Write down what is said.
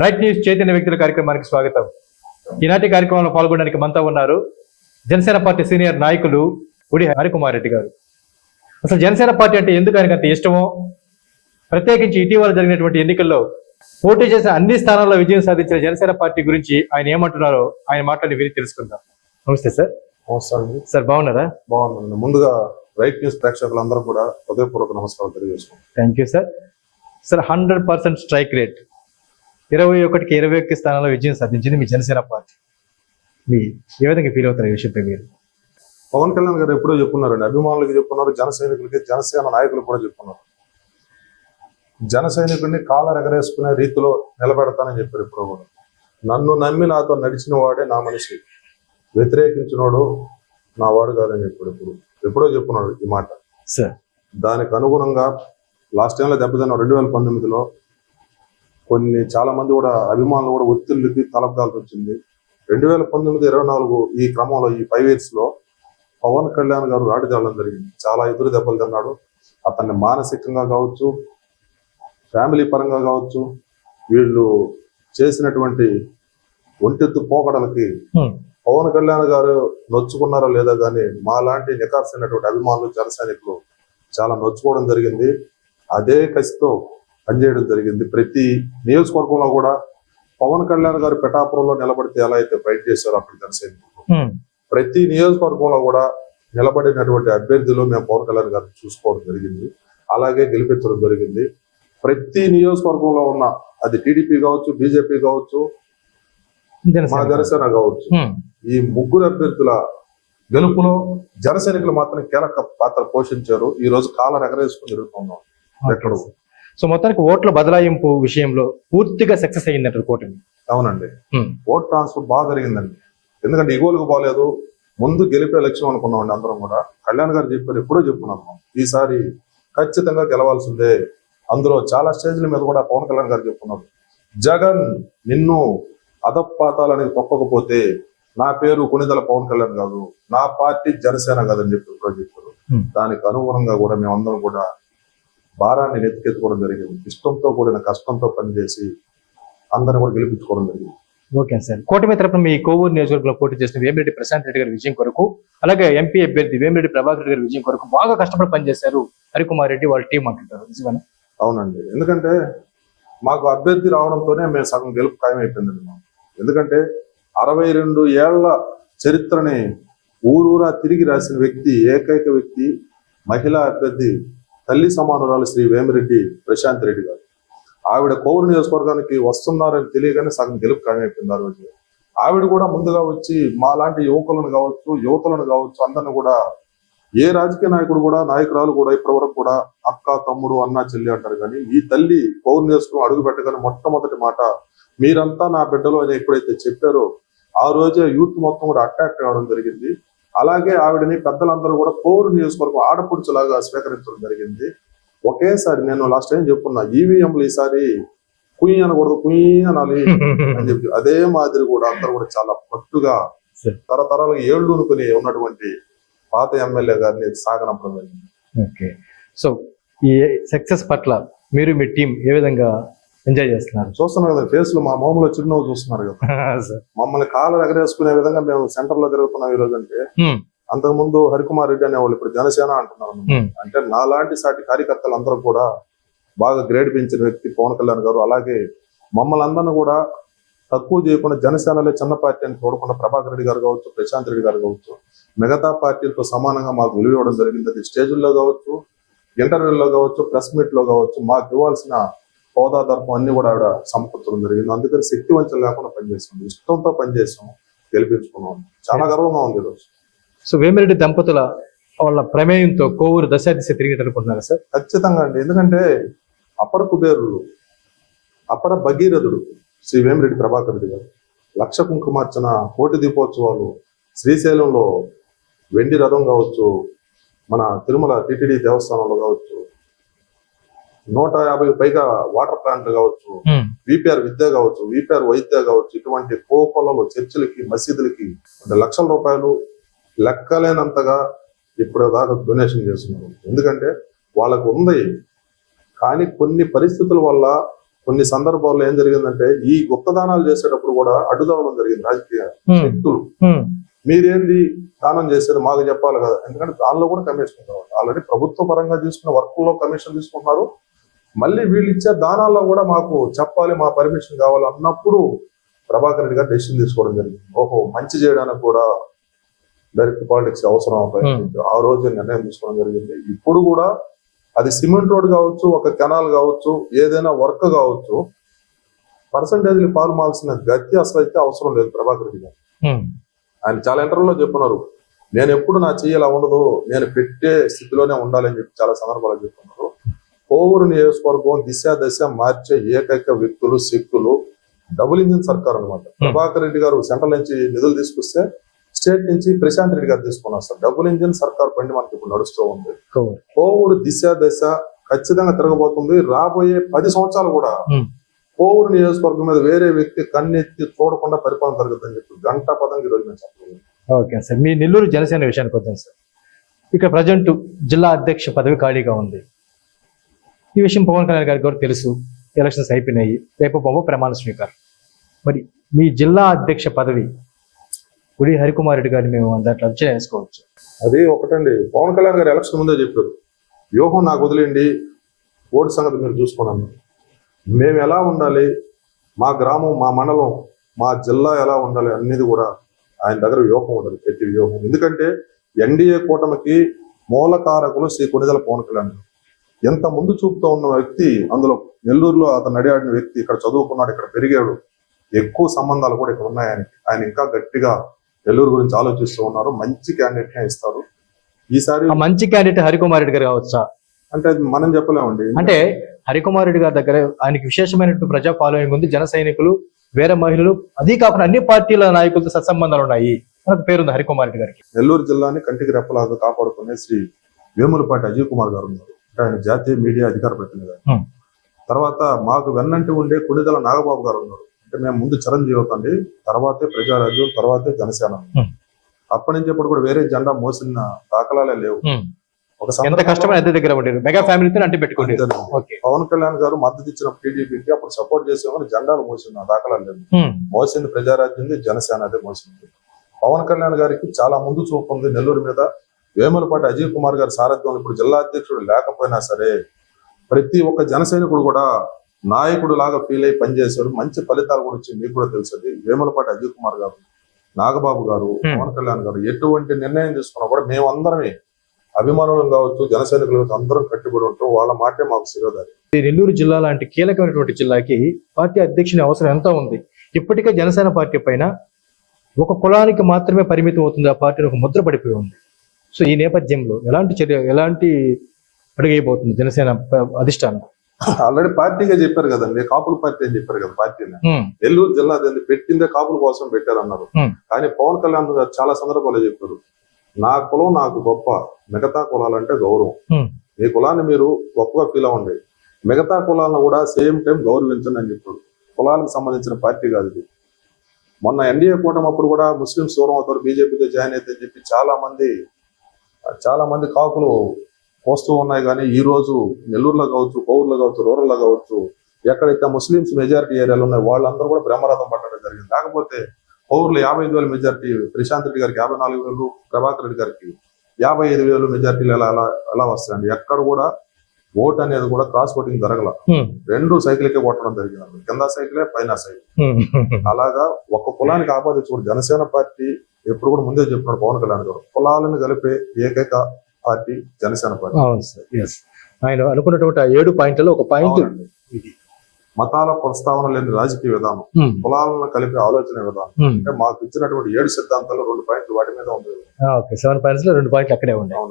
Right news Chaitanya వ్యక్తుల కార్యక్రమానికి స్వాగతం. ఈనాటి కార్యక్రమంలో పాల్గొనడానికి మనతో ఉన్నారు జనసేన పార్టీ సీనియర్ నాయకులు ఉడి హరికుమార్ రెడ్డి గారు. అసలు జనసేన పార్టీ అంటే ఎందుకు ఆయనకు అంత ఇష్టమో ప్రత్యేకించి ఇటీవల జరిగినటువంటి ఎన్నికల్లో పోటీ చేసిన అన్ని స్థానాల్లో విజయం సాధించిన జనసేన పార్టీ గురించి ఆయన ఏమంటున్నారో ఆయన మాటలు విని తెలుసుకుందాం. నమస్తే సార్. నమస్కారం సార్ బాగున్నారా? బాగుందండి ముందుగా రైట్ న్యూస్ ప్రేక్షకులందరూ కూడా హృదయపూర్వక నమస్కారం తెలియజేసుకుంటాం thank you sir. Sir hundred percent strike rate. ఇరవై ఒకటికి ఇరవై ఒక్క స్థానంలో విజయం సాధించింది మీ జనసేన పార్టీ. మీ ఏ విధంగా ఫీల్ అవుతారు ఈ విషయంపై మీరు? పవన్ కళ్యాణ్ గారు ఎప్పుడో చెప్పున్నారండి అభిమానులకి చెప్పున్నారు జన సైనికులకి జనసేన నాయకులకు కూడా చెప్పున్నారు. జన సైనికుడిని కాలర్ ఎగరేసుకునే రీతిలో నిలబెడతానని చెప్పారు ఇప్పుడు కూడా. నన్ను నమ్మి నాతో నడిచిన వాడే నా మనిషి. వ్యతిరేకించినోడు నా వాడు కాదని చెప్పాడు ఇప్పుడు ఎప్పుడో చెప్పున్నాడు ఈ మాట. సార్. దానికి అనుగుణంగా లాస్ట్ టైంలో దెబ్బతిన్న రెండు వేల పంతొమ్మిదిలో. కొన్ని చాలా మంది కూడా అభిమానులు కూడా ఒత్తిళ్ళకి తలపదాల్సి వచ్చింది. రెండు వేల పంతొమ్మిది ఇరవై నాలుగు ఈ క్రమంలో ఈ ఫైవ్ ఇయర్స్లో పవన్ కళ్యాణ్ గారు రాటి తేవడం జరిగింది. చాలా ఎదురు దెబ్బలు తిన్నాడు. అతన్ని మానసికంగా కావచ్చు ఫ్యామిలీ పరంగా కావచ్చు వీళ్ళు చేసినటువంటి ఒంటెత్తు పోకడలకి. పవన్ కళ్యాణ్ గారు నొచ్చుకున్నారో లేదో కానీ మా లాంటి నికార్సైనటువంటి అభిమానులు జన సైనికులు చాలా నొచ్చుకోవడం జరిగింది. అదే కసితో పనిచేయడం జరిగింది. ప్రతి నియోజకవర్గంలో కూడా పవన్ కళ్యాణ్ గారు పెటాపురంలో నిలబడితే ఎలా అయితే ఫైట్ చేశారో అక్కడ జన సైనికులు హ్మ్. ప్రతి నియోజకవర్గంలో కూడా నిలబడినటువంటి అభ్యర్థులు మేము పవన్ కళ్యాణ్ గారిని చూసుకోవడం జరిగింది. అలాగే గెలిపించడం జరిగింది. ప్రతి నియోజకవర్గంలో ఉన్న అది టీడీపీ కావచ్చు బీజేపీ కావచ్చు మా జనసేన జనసేన కావచ్చు. ఈ ముగ్గురు అభ్యర్థుల గెలుపులో జనసైనికులు మాత్రం కీలక పాత్ర పోషించారు. ఈ రోజు కాలం ఎగరేసుకుని తిరుగుతున్నాం ఎక్కడ. సో మొత్తానికి ఓట్ల బదలాయింపు విషయంలో పూర్తిగా సక్సెస్ అయ్యిందంటారు కూటమి అవునండి. ఓట్ ట్రాన్స్ఫర్ బాగా జరిగిందండి. ఎందుకంటే ఇగోలకు బాగాలేదు ముందు గెలిపే లక్ష్యం అనుకున్నామండి అందరం కూడా. కళ్యాణ్ గారు చెప్పారు ఎప్పుడో చెప్పుకున్నాము ఈసారి ఖచ్చితంగా గెలవాల్సిందే. అందులో చాలా స్టేజ్ల మీద కూడా పవన్ కళ్యాణ్ గారు చెప్పుకున్నారు. జగన్ నిన్ను అధపాతాలని తొక్కకపోతే నా పేరు కొనిదల పవన్ కళ్యాణ్ కాదు. నా పార్టీ జనసేన కాదని చెప్పి ఎప్పుడో చెప్పారు. దానికి అనుగుణంగా కూడా మేమందరం కూడా భారాన్ని నెత్తికెత్తుకోవడం జరిగింది. ఇష్టంతో కూడిన కష్టంతో పనిచేసి అందరిని కూడా గెలిపించుకోవడం జరిగింది. Okay sir. కూటమి తరపున మీ కోవూరు నియోజకవర్గంలో పోటీ చేసిన వేమిరెడ్డి ప్రశాంత్ రెడ్డి గారి విజయం కొరకు అలాగే ఎంపీ అభ్యర్థి వేమిరెడ్డి ప్రభాకర్ రెడ్డి గారి విజయం కొరకు బాగా కష్టపడి పనిచేశారు హరికుమార్ రెడ్డి వాళ్ళ టీం అంటుంటారు. నిజమేనా? అవునండి. ఎందుకంటే మాకు అభ్యర్థి రావడంతోనే మేము సగం గెలుపు ఖాయమైపోయిందండి మాకు. ఎందుకంటే అరవై రెండు ఏళ్ళ చరిత్రని ఊరూరా తిరిగి రాసిన వ్యక్తి ఏకైక వ్యక్తి మహిళా అభ్యర్థి తల్లి సమానురాలు శ్రీ వేమిరెడ్డి ప్రశాంత్ రెడ్డి గారు. ఆవిడ కోవూరు నియోజకవర్గానికి వస్తున్నారని తెలియగానే సగం గెలుపు ఖాయమైపోయింది ఆ రోజు. ఆవిడ కూడా ముందుగా వచ్చి మా లాంటి యువకులను కావచ్చు యువతులను కావచ్చు అందరిని కూడా ఏ రాజకీయ నాయకుడు కూడా నాయకురాలు కూడా ఇప్పటివరకు కూడా అక్క తమ్ముడు అన్న చెల్లి అంటారు కానీ ఈ తల్లి పౌరు నియోజకం అడుగు పెట్టగానే మొట్టమొదటి మాట మీరంతా నా బిడ్డలు అని ఎప్పుడైతే చెప్పారో ఆ రోజే యూత్ మొత్తం కూడా అట్రాక్ట్ కావడం జరిగింది. అలాగే ఆవిడని పెద్దలందరూ కూడా పౌరు నియోజకవర్గం ఆడపడుచులాగా స్వీకరించడం జరిగింది. ఒకేసారి నేను లాస్ట్ టైం చెప్పుకున్నా ఈవీఎంలు ఈసారి కుయ్యి అనకూడదు కుయ్యి అనాలి అని చెప్పి అదే మాదిరి కూడా అందరూ కూడా చాలా పట్టుగా సరే. తరతరాలుగా ఏళ్ళు అనుకుని ఉన్నటువంటి పాత ఎమ్మెల్యే గారిని సాగనంపడం జరిగింది. ఓకే. సో ఈ సక్సెస్ పట్ల మీరు మీ టీం ఏ విధంగా ఎంజాయ్ చేస్తున్నారు. చూస్తున్నారు కదా ఫేస్లో మా మామూలు చిరునవ్వు చూస్తున్నారు కదా. మమ్మల్ని కాళ్ళు ఎగరేసుకునే విధంగా మేము సెంటర్లో తిరుగుతున్నాం ఈ రోజు అంటే హ్మ్. అంతకు ముందు హరికుమార్ రెడ్డి అనేవాళ్ళు ఇప్పుడు జనసేన అంటున్నారు హ్మ్. అంటే నా లాంటి సాటి కార్యకర్తలు అందరూ కూడా బాగా గ్రేడ్ పెంచిన వ్యక్తి పవన్ కళ్యాణ్ గారు అలాగే మమ్మల్ని అందరిని కూడా తక్కువ చేయకుండా జనసేనలో చిన్న పార్టీ అని చూడకుండా ప్రభాకర్ రెడ్డి గారు కావచ్చు ప్రశాంత్ రెడ్డి గారు కావచ్చు మిగతా పార్టీలతో సమానంగా మాకు విలువ ఇవ్వడం జరిగింది. అది స్టేజుల్లో కావచ్చు ఇంటర్వ్యూల్లో కావచ్చు ప్రెస్ మీట్లో కావచ్చు మాకు ఇవ్వాల్సిన హోదా దర్పం అన్ని కూడా ఆవిడ సమకూర్చడం జరిగింది. అందుకని శక్తి వంచన లేకుండా పనిచేసాం. ఇష్టంతో పనిచేసాం. గెలిపించుకున్నాం. చాలా గర్వంగా ఉంది ఈరోజు. సో వేమిరెడ్డి దంపతుల వాళ్ళ ప్రమేయంతో కోవూరు దశ దిశ తిరిగి అనుకుంటున్నారా సార్? ఖచ్చితంగా అండి. ఎందుకంటే అపర కుబేరుడు అపర భగీరథుడు శ్రీ వేమిరెడ్డి ప్రభాకర్ రెడ్డి గారు లక్ష కుంకుమార్చన కోటి దీపోత్సవాలు శ్రీశైలంలో వెండి రథం కావచ్చు మన తిరుమల టిటిడి దేవస్థానంలో కావచ్చు నూట యాభై పైగా వాటర్ ప్లాంట్ కావచ్చు. విపిఆర్ విద్య కావచ్చు విపిఆర్ వైద్య కావచ్చు ఇటువంటి కోపలలో చర్చిలకి మసీదులకి అంటే లక్షల రూపాయలు లెక్కలేనంతగా ఇప్పుడు దాకా డొనేషన్ చేస్తున్నారు. ఎందుకంటే వాళ్ళకు ఉంది. కానీ కొన్ని పరిస్థితుల వల్ల కొన్ని సందర్భాల్లో ఏం జరిగిందంటే ఈ గుప్తదానాలు చేసేటప్పుడు కూడా అడ్డుదవడం జరిగింది రాజకీయ ఉమ్, మీరేంది దానం చేసేది? మాకు చెప్పాలి కదా. ఎందుకంటే దానిలో కూడా కమిషన్ కావాలి ఆల్రెడీ ప్రభుత్వ పరంగా తీసుకున్న వర్క్లో కమిషన్ తీసుకుంటున్నారు. మళ్ళీ వీళ్ళు ఇచ్చే దానాల్లో కూడా మాకు చెప్పాలి మా పర్మిషన్ కావాలి అన్నప్పుడు ప్రభాకర్ రెడ్డి గారు డెసిషన్ తీసుకోవడం జరిగింది. ఓహో మంచి చేయడానికి కూడా డైరెక్ట్ పాలిటిక్స్ అవసరం అవుతాయి ఆ రోజు నిర్ణయం తీసుకోవడం జరిగింది. ఇప్పుడు కూడా అది సిమెంట్ రోడ్ కావచ్చు ఒక కెనాల్ కావచ్చు ఏదైనా వర్క్ కావచ్చు పర్సంటేజ్లు పాల్మాల్సిన గతి అసలు అయితే అవసరం లేదు ప్రభాకర్ రెడ్డి గారు. ఉమ్, ఆయన చాలా ఇంటర్వ్యూలో చెప్పున్నారు నేను ఎప్పుడు నా చెయ్యి ఇలా ఉండదు నేను పెట్టే స్థితిలోనే ఉండాలని చెప్పి చాలా సందర్భాలు చెప్తున్నారు కోవూరు నియోజకవర్గం దిశ దశ మార్చే ఏకైక వ్యక్తులు శక్తులు డబుల్ ఇంజిన్ సర్కార్ అన్నమాట. ప్రభాకర్ రెడ్డి గారు సెంట్రల్ నుంచి నిధులు తీసుకొస్తే స్టేట్ నుంచి ప్రశాంత్ రెడ్డి గారు తీసుకున్నారు సార్. డబుల్ ఇంజిన్ సర్కార్ బండి మనకి ఇప్పుడు నడుస్తూ ఉంది. కోవూరు. దిశ దశ ఖచ్చితంగా తిరగబోతుంది. రాబోయే పది సంవత్సరాలు కూడా Hmm. కోవూరు నియోజకవర్గం మీద వేరే వ్యక్తి కన్నెత్తి చూడకుండా పరిపాలన జరుగుతుందని చెప్పి గంట పదంగా ఈ రోజు నేను ఓకే సార్ మీ నెల్లూరు జనసేన విషయానికి వద్దాం సార్ ఇక్కడ ప్రజెంట్ జిల్లా అధ్యక్ష పదవి ఖాళీగా ఉంది. ఈ విషయం పవన్ కళ్యాణ్ గారికి కూడా తెలుసు. ఎలక్షన్స్ అయిపోయినాయి. రేపు బొమ్మ ప్రమాణ స్వీకారం. మరి మీ జిల్లా అధ్యక్ష పదవి గుడి హరికుమార్ రెడ్డి గారిని మేము దాంట్లో అంచనా వేసుకోవచ్చు. అది ఒకటండి. పవన్ కళ్యాణ్ గారు ఎలక్షన్ ముందే చెప్పారు. వ్యూహం నాకు వదిలేండి ఓటు సంగతి మీరు చూసుకున్నాను మేము ఎలా ఉండాలి? మా గ్రామం మా మండలం మా జిల్లా ఎలా ఉండాలి అనేది కూడా ఆయన దగ్గర వ్యూహం ఉండాలి. ప్రతి వ్యూహం. ఎందుకంటే ఎన్డీఏ కూటమికి మూలకారకులు శ్రీ కొనిదల పవన్ కళ్యాణ్ గారు. ఎంత ముందు చూపుతో ఉన్న వ్యక్తి అందులో నెల్లూరులో అతను నడియాడిన వ్యక్తి ఇక్కడ చదువుకున్నాడు ఇక్కడ పెరిగాడు ఎక్కువ సంబంధాలు కూడా ఇక్కడ ఉన్నాయి. ఆయనకి ఆయన ఇంకా గట్టిగా నెల్లూరు గురించి ఆలోచిస్తూ ఉన్నారు. మంచి క్యాండిడేట్ నే ఇస్తారు. ఈసారి మంచి క్యాండిడేట్ హరికుమార్ రెడ్డి గారు కావచ్చా? అంటే మనం చెప్పలేమండి. అంటే హరికుమార్ రెడ్డి గారి దగ్గర ఆయనకి విశేషమైనటువంటి ప్రజా ఫాలోయింగ్ ఉంది. జన సైనికులు వేరే మహిళలు అది కాకుండా అన్ని పార్టీల నాయకులతో సత్సంబంధాలు ఉన్నాయి. మనకు పేరుంది హరికుమార్ రెడ్డి గారికి. నెల్లూరు జిల్లాని కంటికి రెప్పలాగా కాపాడుకునే శ్రీ వేములపాటి అజయ్ కుమార్ గారు ఉన్నారు. ఆయన జాతీయ మీడియా అధికార ప్రతినిధి. తర్వాత మాకు వెన్నంటి ఉండే కొణిదల నాగబాబు గారు ఉన్నారు అంటే మేము ముందు చిరంజీవి అవుతండి తర్వాతే ప్రజారాజ్యం తర్వాతే జనసేన. అప్పటి నుంచి ఇప్పుడు కూడా వేరే జెండా మోసిన దాఖలాలే లేవు. ఒక కష్టమైన దగ్గర మెగా ఫ్యామిలీతో అంటి పెట్టుకోండి అంతేనండి. ఓకే పవన్ కళ్యాణ్ గారు మద్దతు ఇచ్చిన టీడీపీకి అప్పుడు సపోర్ట్ చేసేవారు జెండాలు మోసిన దాఖలాలు లేవు. మోసింది ప్రజారాజ్యంది జనసేన అదే మోసింది పవన్ కళ్యాణ్ గారికి చాలా ముందు చూపు ఉంది నెల్లూరు మీద వేములపాటి అజయ్ కుమార్ గారి సారథ్యంలో ఇప్పుడు జిల్లా అధ్యక్షుడు లేకపోయినా సరే ప్రతి ఒక్క జన సైనికుడు కూడా నాయకుడు లాగా ఫీల్ అయ్యి పనిచేశారు. మంచి ఫలితాలు కూడా వచ్చి మీకు కూడా తెలుసది. వేములపాటి అజయ్ కుమార్ గారు నాగబాబు గారు. పవన్ కళ్యాణ్ గారు ఎటువంటి నిర్ణయం తీసుకున్నా కూడా మేమందరమే అభిమానులు కావచ్చు జన సైనికులు అందరం కట్టుబడి ఉంటాం. వాళ్ళ మాటే మాకు శిరోధారి. ఈ నెల్లూరు జిల్లా లాంటి కీలకమైనటువంటి జిల్లాకి పార్టీ అధ్యక్షుని అవసరం ఎంత ఉంది? ఇప్పటికే జనసేన పార్టీ పైన ఒక కులానికి మాత్రమే పరిమితం అవుతుంది. ఆ పార్టీని ఒక ముద్ర పడిపోయి ఉంది. సో ఈ నేపథ్యంలో ఎలాంటి చర్య ఎలాంటి అడుగైపోతుంది జనసేన అధిష్టానం? ఆల్రెడీ పార్టీగా చెప్పారు కదండి కాపుల పార్టీ అని చెప్పారు కదా పార్టీని. నెల్లూరు జిల్లా దాన్ని పెట్టిందే కాపుల కోసం పెట్టారన్నారు. Hmm. కానీ పవన్ కళ్యాణ్ గారు చాలా సందర్భాలు చెప్పారు నా కులం నాకు గొప్ప మిగతా కులాలంటే గౌరవం. మీ కులాన్ని మీరు గొప్పగా ఫీల్ అవ్వండి. మిగతా కులాలను కూడా సేమ్ టైం గౌరవించండి అని చెప్పారు. కులాలకు సంబంధించిన పార్టీ కాదు ఇది. మొన్న ఎన్డీఏ కూటమి అప్పుడు కూడా ముస్లిం దూరం అవుతారు బీజేపీతో జాయిన్ అయితే అని చెప్పి చాలా మంది చాలా మంది కాపులు వస్తూ ఉన్నాయి కానీ ఈ రోజు నెల్లూరులో కావచ్చు కోవూరులో కావచ్చు రూరల్లో కావచ్చు ఎక్కడైతే ముస్లింస్ మెజారిటీ ఏరియాలు ఉన్నాయి వాళ్ళందరూ కూడా బ్రహ్మరథం పట్టడం జరిగింది. లేకపోతే కోవూరులో యాభై ఐదు వేల మెజారిటీ ప్రశాంత్ రెడ్డి గారికి యాభై నాలుగు వేలు ప్రభాకర్ రెడ్డి గారికి యాభై ఐదు వేలు మెజారిటీలు ఎలా ఎలా ఎలా వస్తాయండి? ఎక్కడ కూడా ఓట్ అనేది కూడా క్రాస్ ఓటింగ్ జరగల. రెండు సైకిల్కే కొట్టడం జరిగింది. కింద సైకిలే పైన సైకిల్. అలాగా ఒక కులానికి ఆపాదించుకోండి జనసేన పార్టీ ఎప్పుడు కూడా ముందే చెప్పినాడు పవన్ కళ్యాణ్ గారు కులాలను కలిపే ఏకైక పార్టీ జనసేన పార్టీ. ఆయన అనుకున్నటువంటి ఏడు పాయింట్లలో ఒక పాయింట్ అవునండి. మతాల ప్రస్తావన లేని రాజకీయ విధానం. కులాలను కలిపే ఆలోచన విధానం. అంటే మాకు ఇచ్చినటువంటి ఏడు సిద్ధాంతాలు రెండు పాయింట్లు వాటి మీద ఉంది. ఓకే. సెవెన్ పాయింట్స్లో రెండు పాయింట్లు అక్కడే ఉన్నాయి.